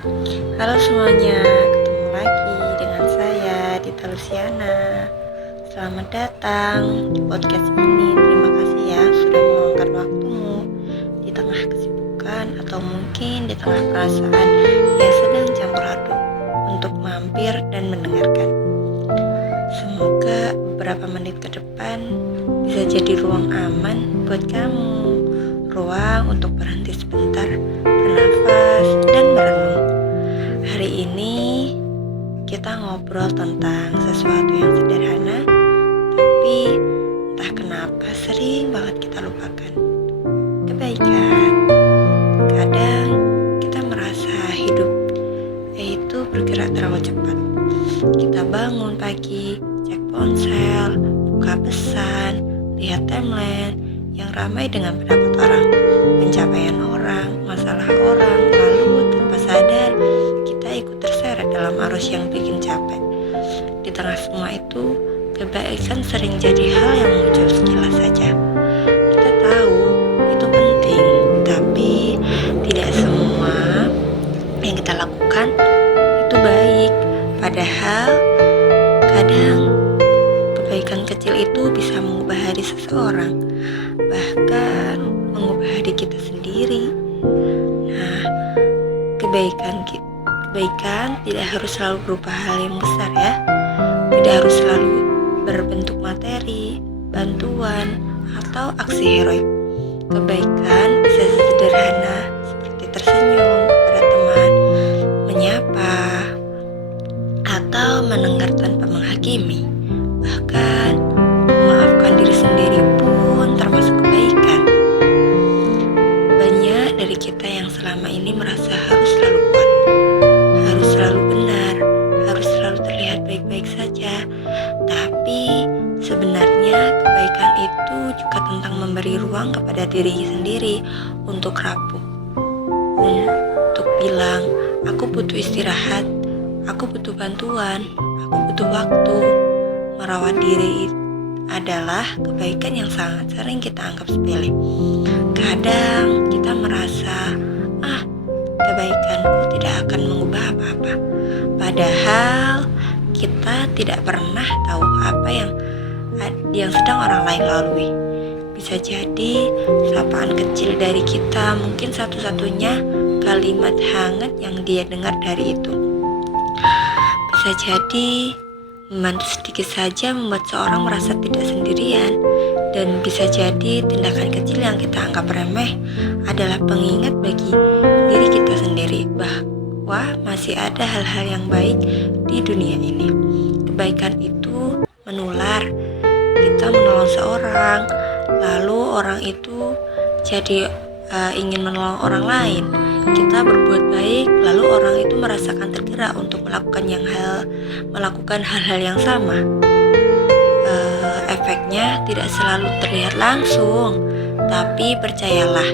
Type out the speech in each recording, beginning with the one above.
Halo semuanya, ketemu lagi dengan saya Dita Luciana. Selamat datang di podcast ini. Terima kasih ya sudah meluangkan waktumu di tengah kesibukan atau mungkin di tengah perasaan yang sedang campur aduk untuk mampir dan mendengarkan. Semoga beberapa menit ke depan bisa jadi ruang aman buat kamu, ruang untuk berhenti sebentar, bernafas dan merenung. Hari ini kita ngobrol tentang sesuatu yang sederhana, tapi entah kenapa sering banget kita lupakan. Kebaikan. Kadang kita merasa hidup itu bergerak terlalu cepat. Kita bangun pagi, cek ponsel, buka pesan, lihat timeline yang ramai dengan pendapat orang, pencapaian orang, masalah orang, lalu tanpa sadar kita ikut terseret dalam arus yang bikin capek. Di tengah semua itu, kebaikan sering jadi hal yang muncul sekilas saja. Kita tahu itu penting, tapi tidak semua yang kita lakukan itu baik. Padahal kadang kebaikan kecil itu bisa mengubah hari seseorang, bahkan mengubah hari kita sendiri. Nah, kebaikan tidak harus selalu berupa hal yang besar ya. Tidak harus selalu berbentuk materi, bantuan, atau aksi heroik. Kebaikan bisa sederhana seperti tersenyum kepada teman, menyapa, atau mendengar tanpa menghakimi. Bahkan memaafkan diri sendiri pun termasuk kebaikan. Banyak dari kita yang selama ini merasa harus selalu kuat, harus selalu benar, harus selalu terlihat baik-baik saja. Tapi sebenarnya kebaikan itu juga tentang memberi ruang kepada diri sendiri untuk rapuh, untuk bilang, aku butuh istirahat, aku butuh bantuan, aku butuh waktu. Merawat diri adalah kebaikan yang sangat sering kita anggap sepele. Kadang kita merasa, kebaikanku tidak akan mengubah apa-apa. Padahal kita tidak pernah tahu apa yang sedang orang lain lalui. Bisa jadi sapaan kecil dari kita mungkin satu-satunya kalimat hangat yang dia dengar dari itu. Bisa jadi membantu sedikit saja membuat seorang merasa tidak sendirian. Dan bisa jadi tindakan kecil yang kita anggap remeh adalah pengingat bagi diri kita sendiri bahwa masih ada hal-hal yang baik di dunia ini. Kebaikan itu menular. Kita menolong seorang, lalu orang itu jadi ingin menolong orang lain. Kita berbuat baik, lalu orang itu merasakan tergerak untuk melakukan hal-hal yang sama. Efeknya tidak selalu terlihat langsung, tapi percayalah,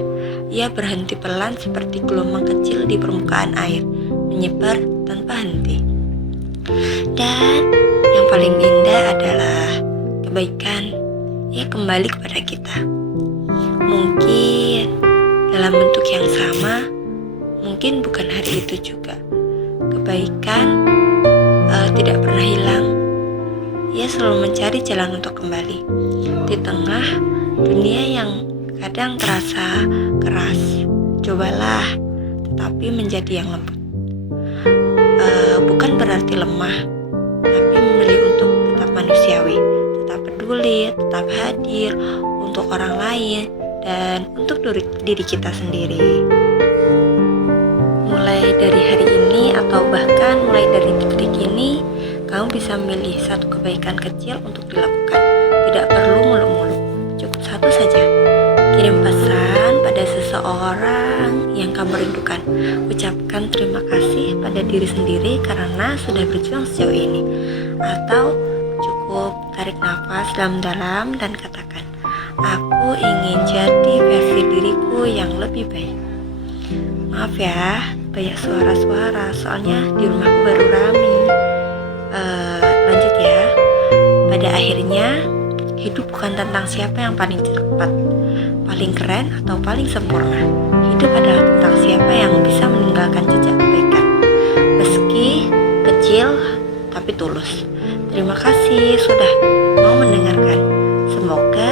ia berhenti pelan seperti gelombang kecil di permukaan air, menyebar tanpa henti. Dan yang paling indah adalah kebaikan, ia kembali kepada kita. Mungkin dalam bentuk yang sama, mungkin bukan hari itu juga. Kebaikan tidak pernah hilang. Ia selalu mencari jalan untuk kembali di tengah dunia yang kadang terasa keras. Cobalah tetapi menjadi yang lembut. Bukan berarti lemah, tapi memilih untuk tetap manusiawi, tetap peduli, tetap hadir untuk orang lain dan untuk diri kita sendiri. Mulai dari hari ini atau bahkan mulai dari detik ini, kamu bisa memilih satu kebaikan kecil untuk dilakukan. Tidak perlu muluk-muluk, cukup satu saja. Kirim pesan pada seseorang yang kamu rindukan. Ucapkan terima kasih pada diri sendiri karena sudah berjuang sejauh ini. Atau cukup tarik nafas dalam-dalam dan katakan, aku ingin jadi versi diriku yang lebih baik. Maaf ya, banyak suara-suara, soalnya di rumahku baru rame. Lanjut ya. Pada akhirnya, hidup bukan tentang siapa yang paling cepat, paling keren, atau paling sempurna. Hidup adalah tentang siapa yang bisa meninggalkan jejak kebaikan. tulus. Terima kasih sudah mau mendengarkan. Semoga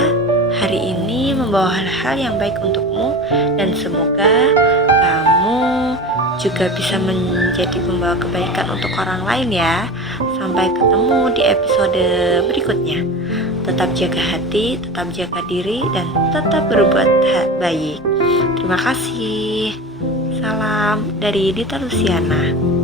hari ini membawa hal-hal yang baik untukmu, dan semoga kamu juga bisa menjadi pembawa kebaikan untuk orang lain ya. Sampai ketemu di episode berikutnya. Tetap jaga hati, tetap jaga diri, dan tetap berbuat baik. Terima kasih. Salam dari Dita Luciana.